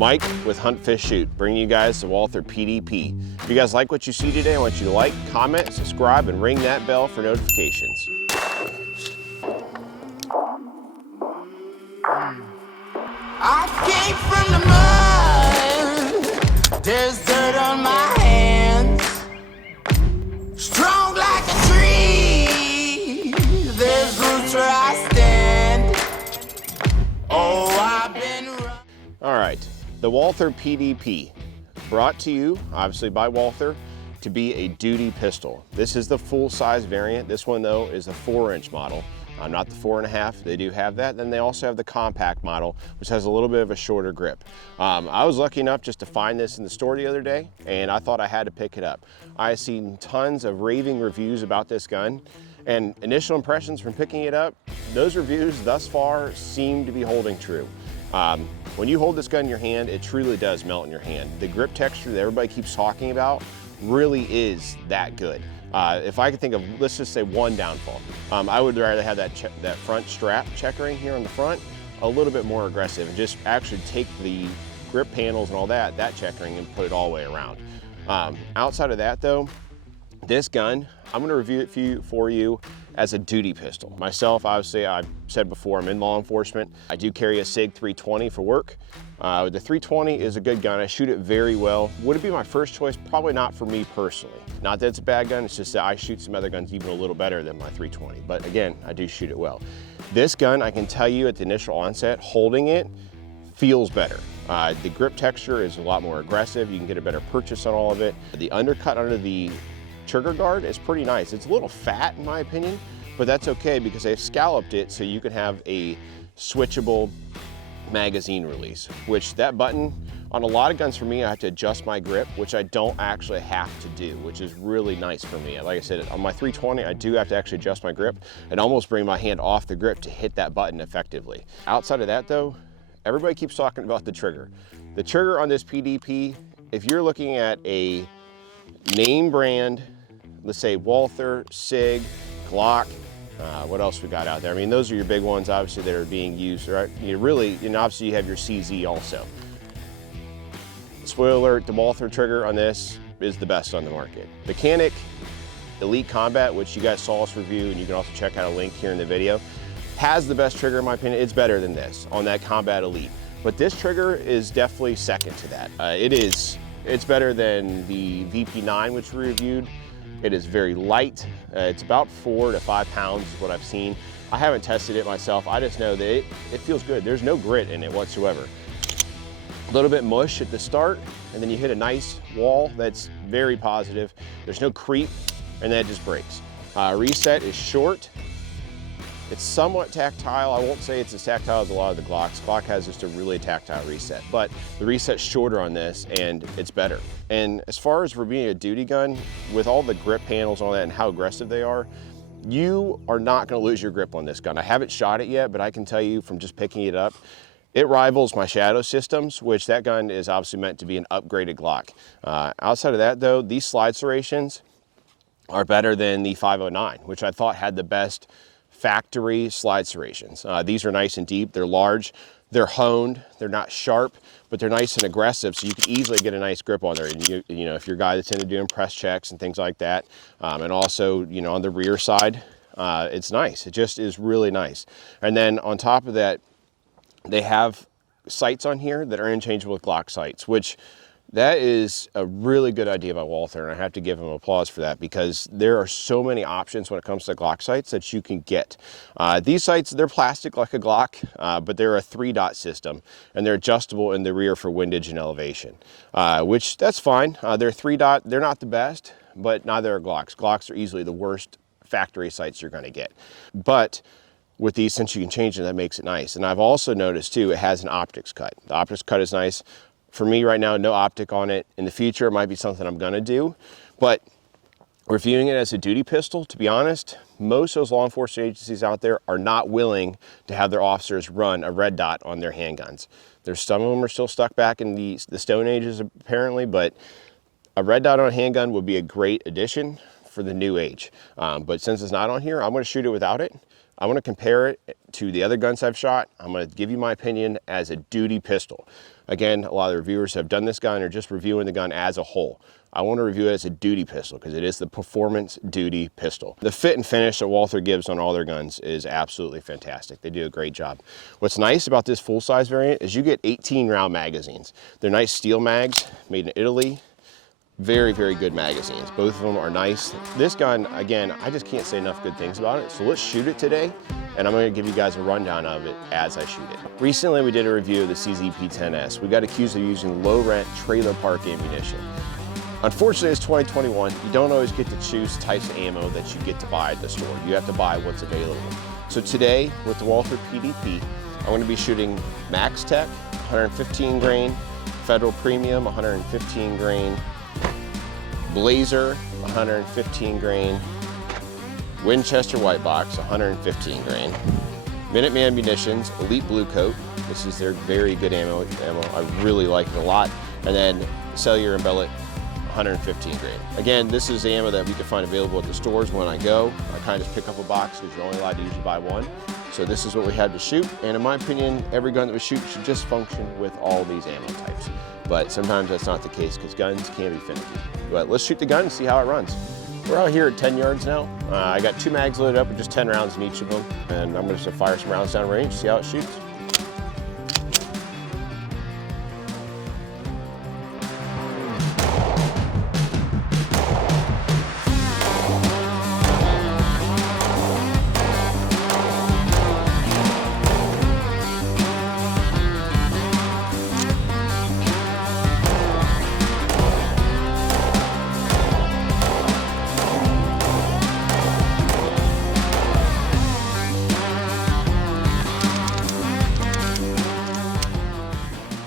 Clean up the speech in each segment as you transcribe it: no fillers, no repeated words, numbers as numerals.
Mike with Hunt, Fish, Shoot, bringing you guys the Walther PDP. If you guys like what you see today, I want you to like, comment, subscribe, and ring that bell for notifications. I came from the mud, there's dirt on my hands. Strong like a tree, there's roots where I stand. Oh, I've been running. All right, the Walther PDP, brought to you, obviously by Walther, to be a duty pistol. This is the full-size variant. This one, though, is the 4-inch model. Not the 4.5, they do have that. Then they also have the compact model, which has a little bit of a shorter grip. I was lucky enough just to find this in the store the other day, and I thought I had to pick it up. I've seen tons of raving reviews about this gun, and initial impressions from picking it up, those reviews thus far seem to be holding true. When you hold this gun in your hand, it truly does melt in your hand. The grip texture that everybody keeps talking about really is that good. If I could think of, let's just say, one downfall, I would rather have that front strap checkering here on the front a little bit more aggressive and just actually take the grip panels and all that checkering and put it all the way around. Outside of that though, this gun, I'm gonna review it for you as a duty pistol. Myself, obviously, I've said before, I'm in law enforcement. I do carry a SIG 320 for work. The 320 is a good gun. I shoot it very well. Would it be my first choice? Probably not for me personally. Not that it's a bad gun, it's just that I shoot some other guns even a little better than my 320. But again, I do shoot it well. This gun, I can tell you at the initial onset, holding it feels better. The grip texture is a lot more aggressive. You can get a better purchase on all of it. The undercut under the trigger guard is pretty nice. It's a little fat in my opinion, but that's okay because they've scalloped it so you can have a switchable magazine release, which that button on a lot of guns for me, I have to adjust my grip, which I don't actually have to do, which is really nice for me. Like I said, on my 320, I do have to actually adjust my grip and almost bring my hand off the grip to hit that button effectively. Outside of that though, everybody keeps talking about the trigger. The trigger on this PDP, if you're looking at a name brand, let's say Walther, SIG, Glock, what else we got out there? I mean, those are your big ones, obviously, that are being used, right? And obviously you have your CZ also. Spoiler alert, the Walther trigger on this is the best on the market. Mechanic Elite Combat, which you guys saw us review, and you can also check out a link here in the video, has the best trigger in my opinion. It's better than this on that Combat Elite. But this trigger is definitely second to that. It's better than the VP9, which we reviewed. It is very light. It's about 4 to 5 pounds is what I've seen. I haven't tested it myself. I just know that it feels good. There's no grit in it whatsoever. A little bit mush at the start, and then you hit a nice wall that's very positive. There's no creep, and then it just breaks. Reset is short. It's somewhat tactile. I won't say it's as tactile as a lot of the Glocks. Glock has just a really tactile reset, but the reset's shorter on this and it's better. And as far as for being a duty gun, with all the grip panels and all that and how aggressive they are, you are not gonna lose your grip on this gun. I haven't shot it yet, but I can tell you from just picking it up, it rivals my Shadow systems, which that gun is obviously meant to be an upgraded Glock. Outside of that though, these slide serrations are better than the 509, which I thought had the best factory slide serrations. These are nice and deep, they're large, they're honed, they're not sharp, but they're nice and aggressive, so you can easily get a nice grip on there. And you know, if you're a guy that's into doing press checks and things like that, and also, you know, on the rear side, it's nice. It just is really nice. And then on top of that, they have sights on here that are interchangeable with Glock Sights, which that is a really good idea by Walther, and I have to give him applause for that because there are so many options when it comes to Glock sights that you can get. These sights, they're plastic like a Glock, but they're a 3-dot system, and they're adjustable in the rear for windage and elevation, which that's fine. They're 3-dot, they're not the best, but neither are Glocks. Glocks are easily the worst factory sights you're gonna get. But with these, since you can change it, that makes it nice. And I've also noticed too, it has an optics cut. The optics cut is nice. For me right now, no optic on it. In the future, it might be something I'm gonna do, but reviewing it as a duty pistol, to be honest, most of those law enforcement agencies out there are not willing to have their officers run a red dot on their handguns. There's some of them are still stuck back in the Stone Ages apparently, but a red dot on a handgun would be a great addition for the new age. But since it's not on here, I'm gonna shoot it without it. I'm gonna compare it to the other guns I've shot. I'm gonna give you my opinion as a duty pistol. Again, a lot of the reviewers have done this gun or just reviewing the gun as a whole. I want to review it as a duty pistol because it is the performance duty pistol. The fit and finish that Walther gives on all their guns is absolutely fantastic. They do a great job. What's nice about this full-size variant is you get 18 round magazines. They're nice steel mags made in Italy. Very, very good magazines. Both of them are nice. This gun, again, I just can't say enough good things about it. So let's shoot it today, and I'm gonna give you guys a rundown of it as I shoot it. Recently, we did a review of the CZP-10S. We got accused of using low-rent trailer park ammunition. Unfortunately, it's 2021. You don't always get to choose types of ammo that you get to buy at the store. You have to buy what's available. So today, with the Walther PDP, I'm going to be shooting Max Tech, 115 grain, Federal Premium, 115 grain, Blazer, 115 grain, Winchester White Box, 115 grain, Minuteman Munitions, Elite Blue Coat. This is their very good ammo. I really like it a lot. And then Cellular and Bellet, 115 grain. Again, this is the ammo that we can find available at the stores when I go. I kind of just pick up a box because you're only allowed to usually buy one. So this is what we had to shoot. And in my opinion, every gun that we shoot should just function with all these ammo types. But sometimes that's not the case because guns can be finicky. But let's shoot the gun and see how it runs. We're out here at 10 yards now. I got 2 mags loaded up with just 10 rounds in each of them. And I'm gonna fire some rounds down range, see how it shoots.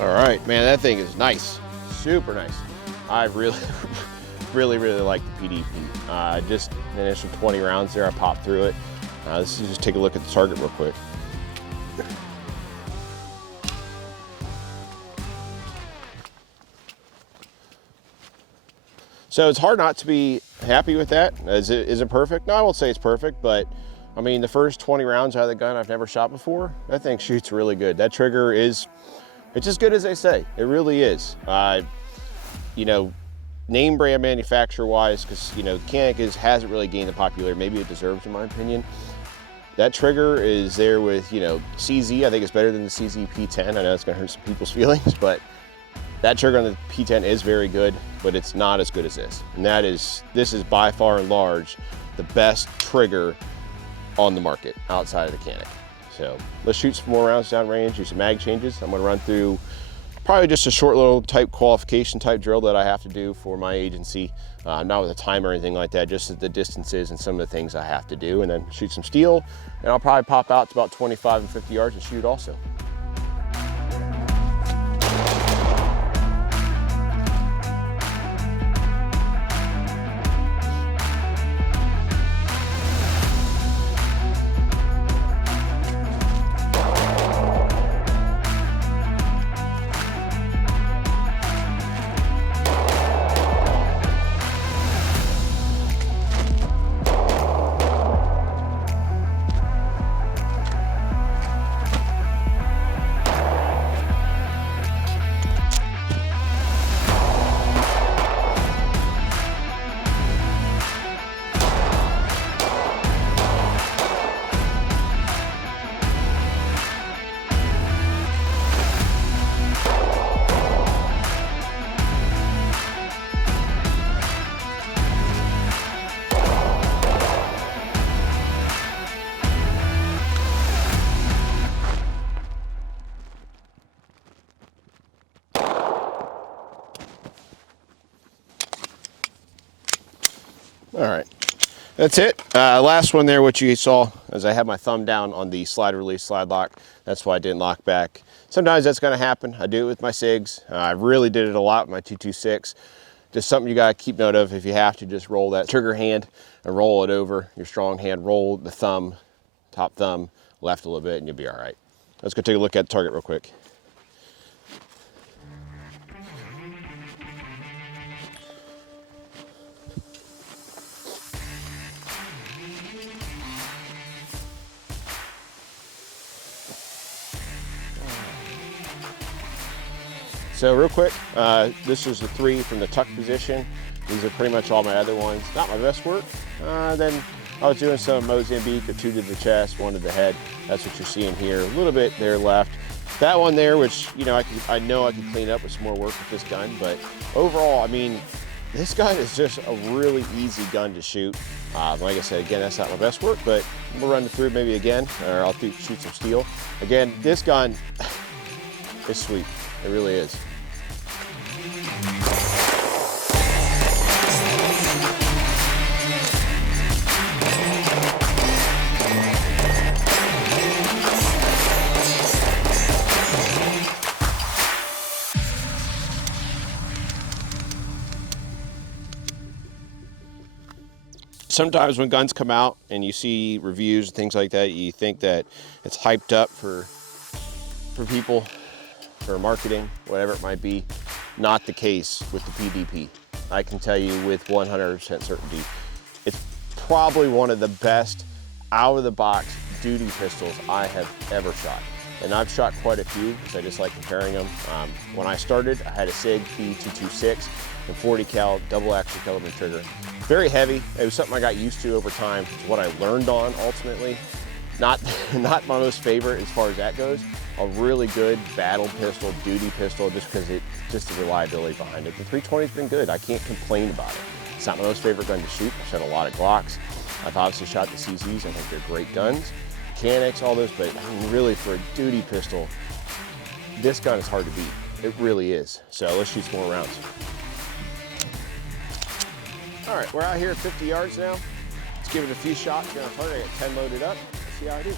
All right, man, that thing is nice, super nice. I really, really like the PDP. Just the initial 20 rounds there, I popped through it. Let's just take a look at the target real quick. So it's hard not to be happy with that. Is it perfect? No, I won't say it's perfect, but I mean, the first 20 rounds out of the gun I've never shot before, that thing shoots really good. That trigger is, it's as good as they say. It really is. You know, name brand manufacturer wise, because you know, Canik hasn't really gained the popularity maybe it deserves in my opinion. That trigger is there with, you know, CZ. I think it's better than the CZ P10. I know it's gonna hurt some people's feelings, but that trigger on the P10 is very good, but it's not as good as this. And this is by far and large the best trigger on the market outside of the Canik. So let's shoot some more rounds down range, do some mag changes. I'm gonna run through probably just a short little type qualification type drill that I have to do for my agency. Not with a time or anything like that, just the distances and some of the things I have to do, and then shoot some steel. And I'll probably pop out to about 25 and 50 yards and shoot also. All right, that's it. Last one there, what you saw, is I had my thumb down on the slide release, slide lock. That's why I didn't lock back. Sometimes that's gonna happen. I do it with my SIGs. I really did it a lot with my 226. Just something you gotta keep note of. If you have to, just roll that trigger hand and roll it over your strong hand. Roll the thumb, top thumb, left a little bit, and you'll be all right. Let's go take a look at the target real quick. So real quick, this is the 3 from the tuck position. These are pretty much all my other ones. Not my best work. Then I was doing some Mozambique, or 2 to the chest, 1 to the head. That's what you're seeing here. A little bit there left. That one there, which, you know, I know I could clean up with some more work with this gun, but overall, I mean, this gun is just a really easy gun to shoot. Like I said, again, that's not my best work, but we'll run it through maybe again, or I'll shoot some steel. Again, this gun is sweet. It really is. Sometimes when guns come out and you see reviews and things like that, you think that it's hyped up for people, for marketing, whatever it might be. Not the case with the PDP. I can tell you with 100% certainty, it's probably one of the best out-of-the-box duty pistols I have ever shot. And I've shot quite a few because I just like comparing them. When I started, I had a SIG P226 and 40 cal double action caliber trigger. Very heavy. It was something I got used to over time. It's what I learned on ultimately. Not my most favorite as far as that goes. A really good battle pistol, duty pistol, just because just the reliability behind it. The 320's been good. I can't complain about it. It's not my most favorite gun to shoot. I've shot a lot of Glocks. I've obviously shot the CZs. I think they're great guns. Mechanics, all those, but I mean, really for a duty pistol, this gun is hard to beat. It really is. So let's shoot some more rounds. All right, we're out here at 50 yards now. Let's give it a few shots. We're on target. I got 10 loaded up. Let's see how I do.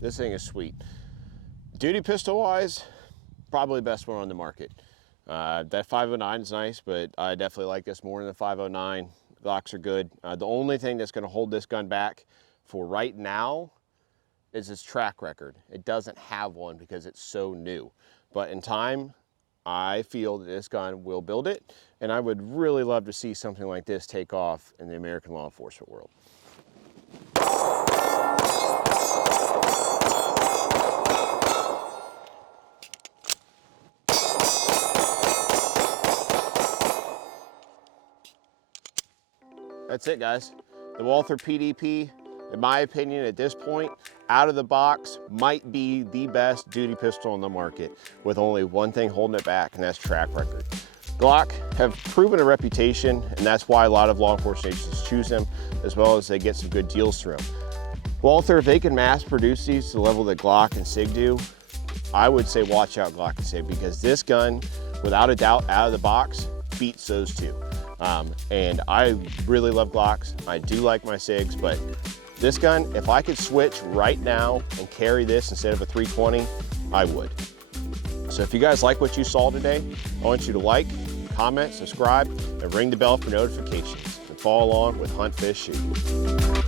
This thing is sweet. Duty pistol wise, probably the best one on the market. That 509 is nice, but I definitely like this more than the 509. Glocks are good. The only thing that's gonna hold this gun back for right now is its track record. It doesn't have one because it's so new. But in time, I feel that this gun will build it, and I would really love to see something like this take off in the American law enforcement world. That's it, guys. The Walther PDP, in my opinion, at this point, out of the box, might be the best duty pistol on the market, with only one thing holding it back, and that's track record. Glock have proven a reputation, and that's why a lot of law enforcement agencies choose them, as well as they get some good deals through them. Walther, if they can mass produce these to the level that Glock and SIG do, I would say watch out Glock and SIG, because this gun, without a doubt, out of the box, beats those two. And I really love Glocks. I do like my SIGs, but this gun, if I could switch right now and carry this instead of a 320, I would. So if you guys like what you saw today, I want you to like, comment, subscribe, and ring the bell for notifications. And follow along with Hunt, Fish, Shoot.